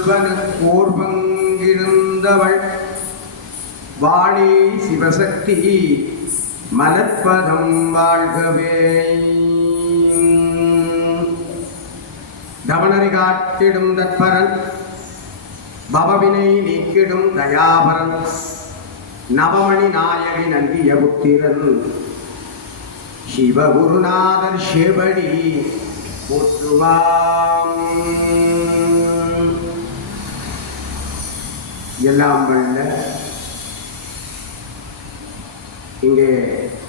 முதல்வனுக்கோர் பங்கிருந்தவள் வாழி சிவசக்தி மலர்ப்பதம் வாழ்கவே. தவணரை காட்டிடும் தற்பரன் பவவினை நீக்கிடும் தயாபரன் நவமணி நாயகி நல்கிய புத்திரன் சிவகுருநாதர் செவடி போற்றுவாம். எல்லாம் வல்ல இங்கே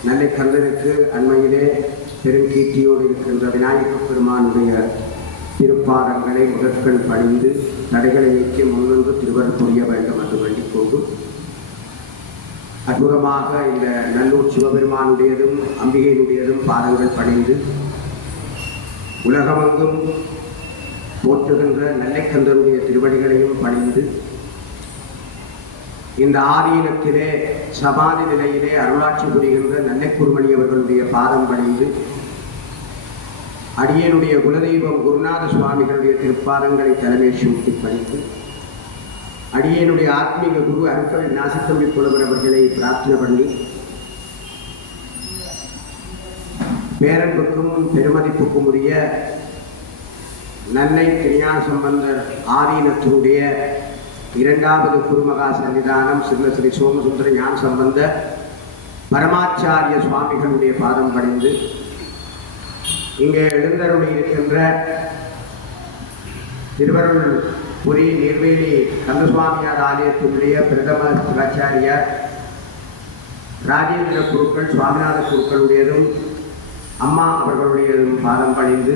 நல்ல கந்தனுக்கு அண்மையிலே பெருங்கீர்த்தியோடு இருக்கின்ற விநாயகப் பெருமானுடைய திருப்பாதங்களை முதற்கண் பணிந்து தடைகளை நீக்கி முன்னின்று திருவர் புரிய வேண்டும் என்று வேண்டிக் கொண்டு அற்புதமாக இந்த நல்லூர் சிவபெருமானுடையதும் அம்பிகையினுடையதும் பாதங்கள் பணிந்து உலகமெங்கும் போற்றுகின்ற நெல்லைக்கந்தனுடைய திருவடிகளையும் பணிந்து இந்த ஆதீனத்திலே சமாதி நிலையிலே அருளாட்சி புரிகின்ற நெல்லைக்குருமணி அவர்களுடைய பாதம் பணிந்து அடியனுடைய குலதெய்வம் குருநாத சுவாமிகளுடைய திருப்பாதங்களை தலைமை சூட்டி பணிந்து அடியனுடைய ஆத்மீக குரு அருட்கள் நாசித்தம்பி புலவர் அவர்களை பிரார்த்தனை பண்ணி பேரன்புக்கும் பெருமதிப்புக்கும் உரிய நன்னை திருஞான சம்பந்தர் ஆதீனத்தினுடைய இரண்டாவது குருமகா சன்னிதானம் ஸ்ரீ சோமசுந்தர ஞான சம்பந்த பரமாச்சாரிய சுவாமிகளுடைய பாதம் பணிந்து இங்கே எழுந்தருளி இருக்கின்ற திருவருள் புரி நீர்வேலி கந்தசுவாமியார் ஆலயத்தினுடைய பிரதம சிவாச்சாரியார் ராஜேந்திர குருக்கள் சுவாமிநாத குருக்களுடையதும் அம்மா அவர்களுடையதும் பாதம் பணிந்து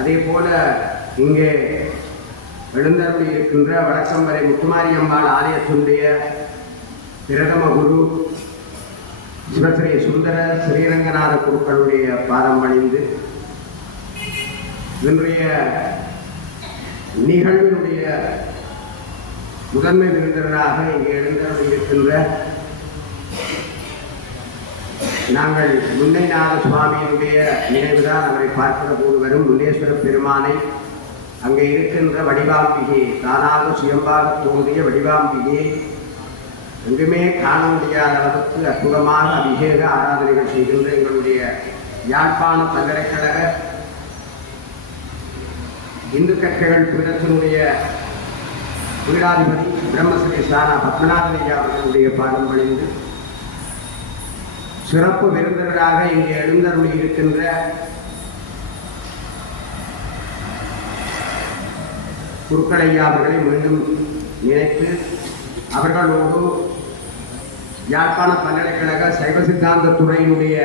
அதே போல இங்கே எழுந்தருளி இருக்கின்ற வடசம்பரை முத்துமாரியம்மாள் ஆலயத்தினுடைய பிரதம குரு சிவஸ்ரீ சுந்தர ஸ்ரீரங்கநாத குருக்களுடைய பாதம் பணிந்து இன்றைய நிகழ்வினுடைய முதன்மை விருந்தினராக இங்கே எழுந்தருளி இருக்கின்ற நாங்கள் முன்னைநாத சுவாமியினுடைய நினைவுதான் அவரை பார்க்கிற போது வரும் முன்னேஸ்வர பெருமானை அங்கே இருக்கின்ற வடிவாம்பிகை தானாக சுயம்பாக தோன்றிய வடிவாம்பிகையை எங்குமே காண முடியாத அளவுக்கு அற்புதமாக அபிஷேக ஆராதனைகள் செய்கின்ற எங்களுடைய யாழ்ப்பாண பல்கலைக்கழக இந்து கற்கைகள் பீடத்தினுடைய பீடாதிபதி பிரம்மஸ்ரீ சானா பத்மநாபையா அவர்களுடைய பாதம் பணிந்து சிறப்பு விருந்தினராக இங்கே எழுந்தருளி இருக்கின்ற குருக்களையா அவர்களை மீண்டும் நினைத்து அவர்களோடு யாழ்ப்பாண பல்கலைக்கழக சைவ சித்தாந்த துறையினுடைய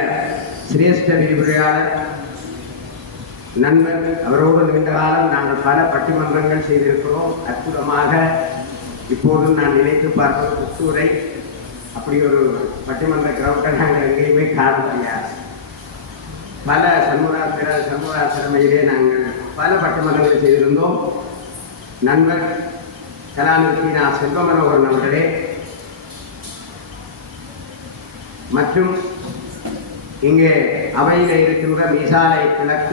சிரேஷ்ட விரிவுரையாளர் நண்பர் அவரோடு நீண்ட காலம் நாங்கள் பல பட்டிமன்றங்கள் செய்திருக்கிறோம். அற்புதமாக இப்போதும் நான் நினைத்து பார்ப்பது புத்தூரை அப்படி ஒரு பட்டிமன்ற கிரௌண்டை நாங்கள் எங்கேயுமே காண முடியாது. பல சண்முகாசிரமையிலே நாங்கள் பல பட்டிமன்றங்களை செய்திருந்தோம். நண்பர் கலாநிதி நான் செல்வமனோகரன் அவர்களே மற்றும் இங்கே அவையில் இருக்கின்ற மீசாலை கிழக்கு